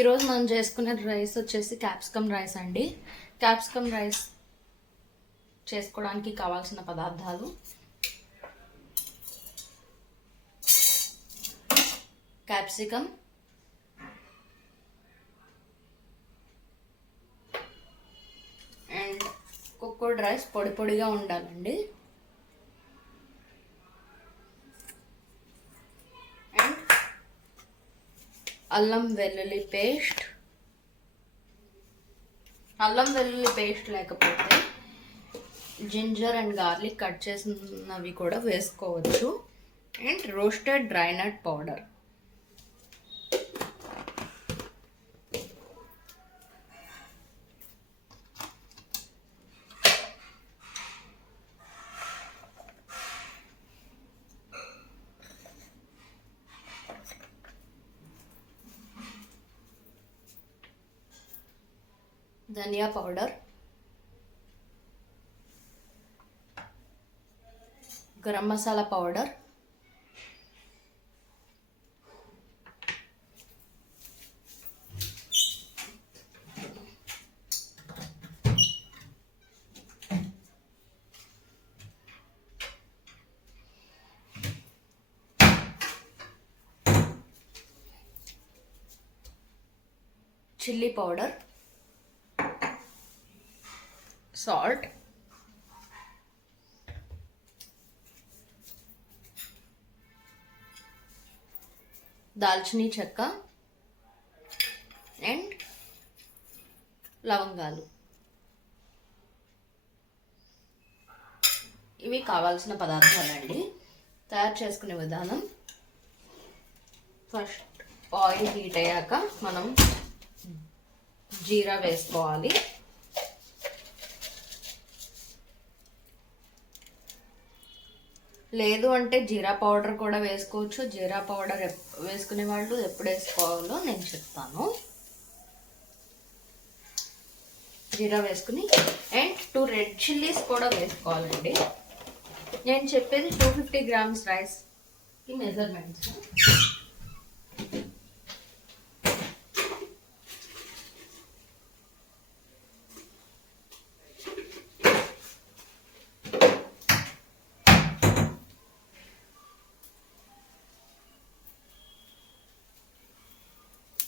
ఈరోజు మనం చేసుకునే రైస్ వచ్చేసి క్యాప్సికమ్ రైస్ అండి. క్యాప్సికమ్ రైస్ చేసుకోవడానికి కావాల్సిన పదార్థాలు: క్యాప్సికమ్, అండ్ కుక్కర్డ్ రైస్ పొడి పొడిగా ఉండాలండి, అండ్ అల్లం వెల్లుల్లి పేస్ట్. అల్లం వెల్లుల్లి పేస్ట్ లేకపోతే జింజర్ అండ్ గార్లిక్ కట్ చేసినవి కూడా వేసుకోవచ్చు, and roasted dry nut powder. ధనియా powder, garam masala powder, chilli powder, salt, దాల్చినీ చెక్క అండ్ లవంగాలు. ఇవి కావాల్సిన పదార్థాలండి. తయారు చేసుకునే విధానం: ఫస్ట్ ఆయిల్ హీట్ అయ్యాక మనం జీరా వేసుకోవాలి. లేదు అంటే జీరా పౌడర్ కూడా వేసుకోవచ్చు. జీరా పౌడర్ వేసుకునే వాళ్ళు ఎప్పుడు వేసుకోవాలో నేను చెప్తాను. జీరా వేసుకుని అండ్ 2 రెడ్ చిల్లీస్ కూడా వేసుకోవాలండి. నేను చెప్పేది 250 గ్రామ్స్ రైస్కి measurements.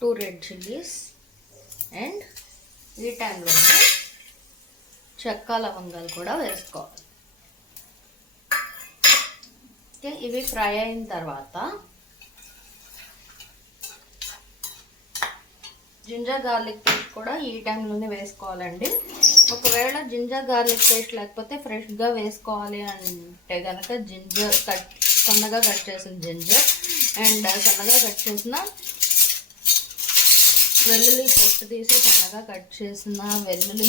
Two red chillies and ఈ టైంలోనే చెక్క లవంగాలు కూడా వేసుకోవాలి. ఓకే, ఇవి ఫ్రై అయిన తర్వాత జింజర్ గార్లిక్ పేస్ట్ కూడా ఈ టైంలోనే వేసుకోవాలండి. ఒకవేళ జింజర్ గార్లిక్ పేస్ట్ లేకపోతే ఫ్రెష్గా వేసుకోవాలి అంటే కనుక సన్నగా కట్ చేసిన జింజర్ అండ్ సన్నగా కట్ చేసిన వెల్లుల్లి పొట్టు తీసి సన్నగా కట్ చేసిన వెల్లుల్లి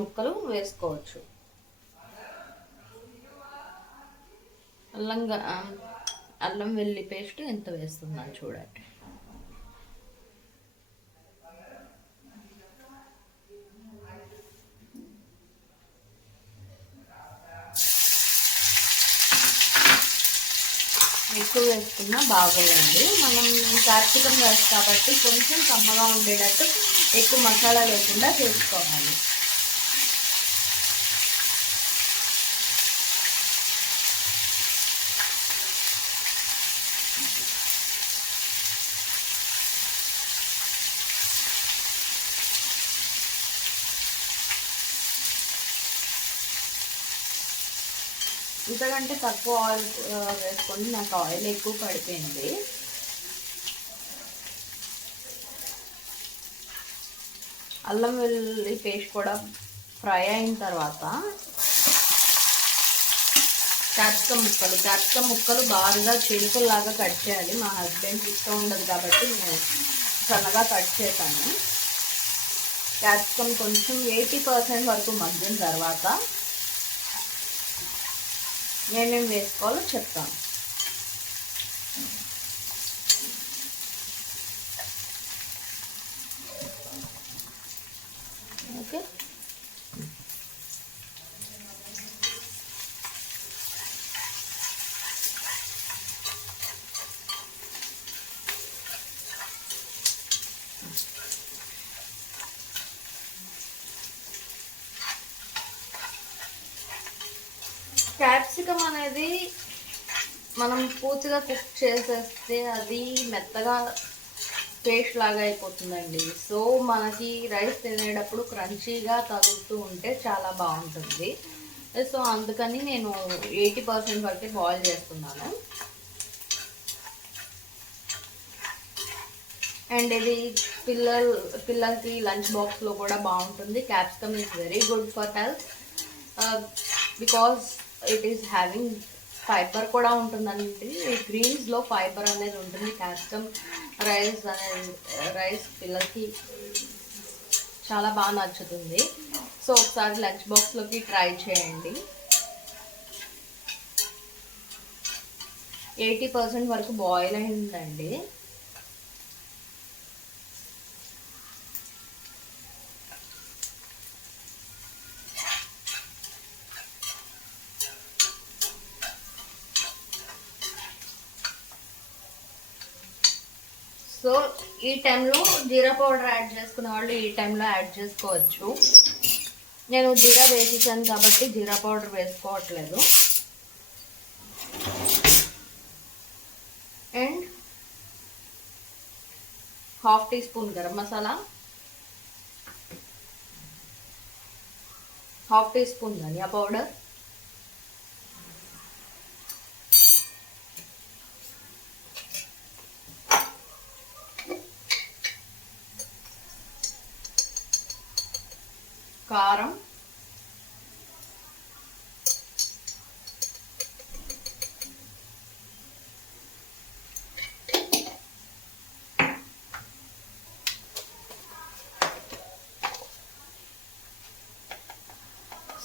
ముక్కలు వేసుకోవచ్చు. అల్లం వెల్లుల్లి పేస్ట్ ఎంత వేస్తున్నాను చూడండి. ఎక్కువ వేసుకున్నా బాగోదండి. మనం క్యాప్సికమ్ రైస్ కాబట్టి కొంచెం కమ్మగా ఉండేటట్టు ఎక్కువ మసాలా లేకుండా చేసుకోవాలి. ఇంతకంటే తక్కువ ఆయిల్ వేసుకోండి. నాకు ఆయిల్ ఎక్కువ పడిపోయింది. అల్లం వెల్లుల్లి పేస్ట్ కూడా ఫ్రై అయిన తర్వాత క్యాప్సికమ్ ముక్కలు బాగా చిలుకల్లాగా కట్ చేయాలి. మా హస్బెండ్కి ఇష్టం ఉండదు కాబట్టి నేను సన్నగా కట్ చేశాను. క్యాప్సికమ్ కొంచెం 80% వరకు మగ్గిన తర్వాత నేనేం వేసుకోవాలో చెప్తాను. ఓకే, క్యాప్సికమ్ అనేది మనం పూర్తిగా కుక్ చేసేస్తే అది మెత్తగా పేస్ట్ లాగా అయిపోతుందండి. సో మనకి రైస్ తినేటప్పుడు క్రంచీగా తగులుతూ ఉంటే చాలా బాగుంటుంది. సో అందుకని నేను 80% వరకే బాయిల్ చేస్తున్నాను. అండ్ ఇది పిల్లలకి లంచ్ బాక్స్లో కూడా బాగుంటుంది. Capsicum is very good for health because it is having fibre కూడా ఉంటుందండి. గ్రీన్స్లో ఫైబర్ అనేది ఉంటుంది. క్యాప్సికమ్ రైస్ పిల్లలకి చాలా బాగా నచ్చుతుంది. సో ఒకసారి లంచ్ బాక్స్లోకి ట్రై చేయండి. 80% వరకు బాయిల్ అయిందండి. సో ఈ టైంలో జీరా పౌడర్ యాడ్ చేసుకునే వాళ్ళు ఈ టైంలో యాడ్ చేసుకోవచ్చు. నేను జీరా వేసేసాను కాబట్టి జీరా పౌడర్ వేసుకోవట్లేదు. And 1/2 teaspoon garam masala, 1/2 teaspoon ధనియా పౌడర్, కారం,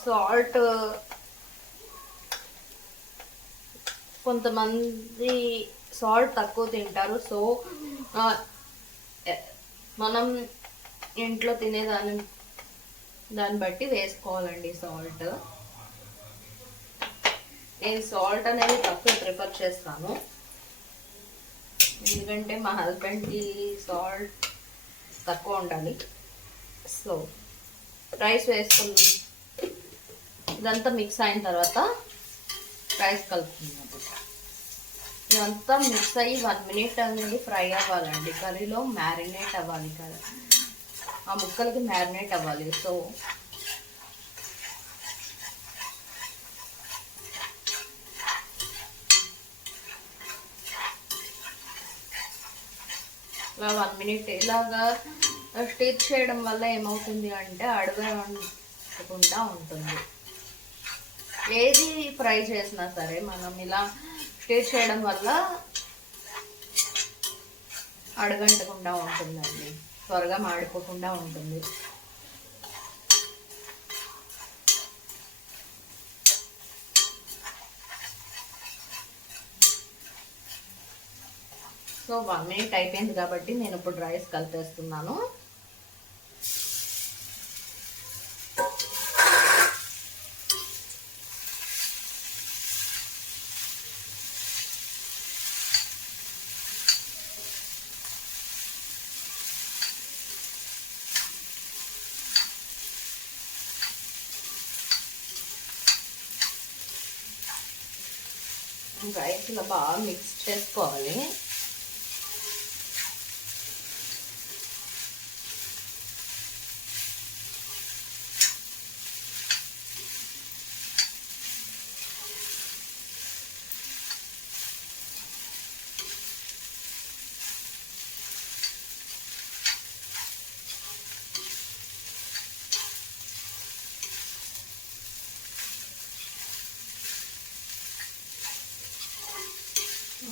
సాల్ట్. కొంతమంది సాల్ట్ తక్కువ తింటారు. సో మనం ఇంట్లో దాన్ని బట్టి వేసుకోవాలండి సాల్ట్. నేను సాల్ట్ అనేది తక్కువ ప్రిఫర్ చేస్తాను, ఎందుకంటే మా హస్బెండ్కి సాల్ట్ తక్కువ ఉండాలి. సో రైస్ వేసుకుని ఇదంతా మిక్స్ అయిన తర్వాత రైస్ కలుపుకున్నాము. ఇదంతా మిక్స్ అయ్యి 1 మినిట్ అనేది ఫ్రై అవ్వాలండి. కర్రీలో మ్యారినేట్ అవ్వాలి కదా, ఆ ముక్కలకి మ్యారినేట్ అవ్వాలి. సో ఇలా 1 మినిట్ ఇలాగా స్టిర్ చేయడం వల్ల ఏమవుతుంది అంటే అడగకుండా ఉంటుంది. ఏది ఫ్రై చేసినా సరే మనం ఇలా స్టిర్ చేయడం వల్ల అడగంటకుండా ఉంటుందండి, త్వరగా మాడిపోకుండా ఉంటుంది. సో 1 మినిట్ అయిపోయింది కాబట్టి నేను ఇప్పుడు రైస్ కలిపేస్తున్నాను. రైస్ ఇలా బాగా మిక్స్ చేసుకోవాలి.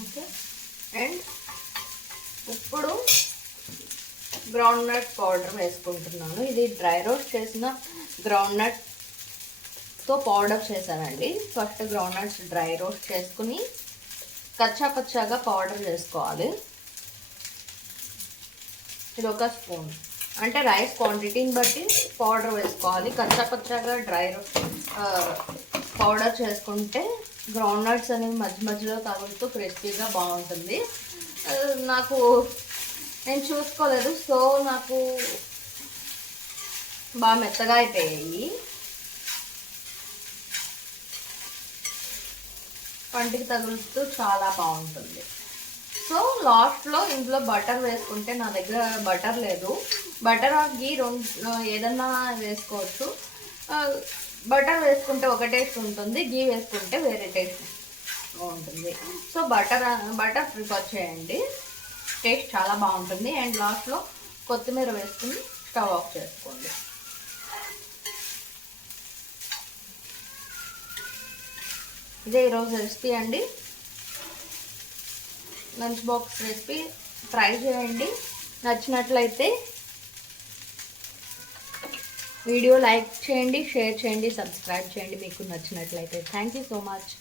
ఓకే, అండ్ ఇప్పుడు గ్రౌండ్ నట్ పౌడర్ వేసుకుంటున్నాను. ఇది డ్రై రోస్ట్ చేసిన గ్రౌండ్ నట్తో పౌడర్ చేశానండి. First ground nuts dry roast చేసుకుని కచ్చా పచ్చాగా పౌడర్ చేసుకోవాలి. ఇది 1 స్పూన్, అంటే రైస్ క్వాంటిటీని బట్టి పౌడర్ వేసుకోవాలి. కచ్చా పచ్చాగా పౌడర్ చేసుకుంటే గ్రౌండ్ నట్స్ అనేవి మధ్య మధ్యలో తగులుతూ క్రిస్పీగా బాగుంటుంది. నేను చూసుకోలేదు, సో నాకు బాగా మెత్తగా అయిపోయాయి. పంటికి తగులుతూ చాలా బాగుంటుంది. సో లాస్ట్లో ఇందులో బటర్ వేసుకుంటే, నా దగ్గర బటర్ లేదు, బటర్ ఆర్ గీ రెండు ఏదన్నా వేసుకోవచ్చు. బటర్ వేసుకుంటే ఒక టేస్ట్ ఉంటుంది, గీ వేసుకుంటే వేరే టేస్ట్ ఉంటుంది. సో బటర్ ప్రిఫర్ చేయండి, టేస్ట్ చాలా బాగుంటుంది. అండ్ లాస్ట్లో కొత్తిమీర వేసుకుని స్టవ్ ఆఫ్ చేసుకోండి. ఇదే ఈరోజు రెసిపీ అండి, లంచ్ బాక్స్ రెసిపీ. ట్రై చేయండి, నచ్చినట్లయితే వీడియో లైక్ చేయండి, షేర్ చేయండి, సబ్స్క్రైబ్ చేయండి మీకు నచ్చినట్లయితే. Thank you so much.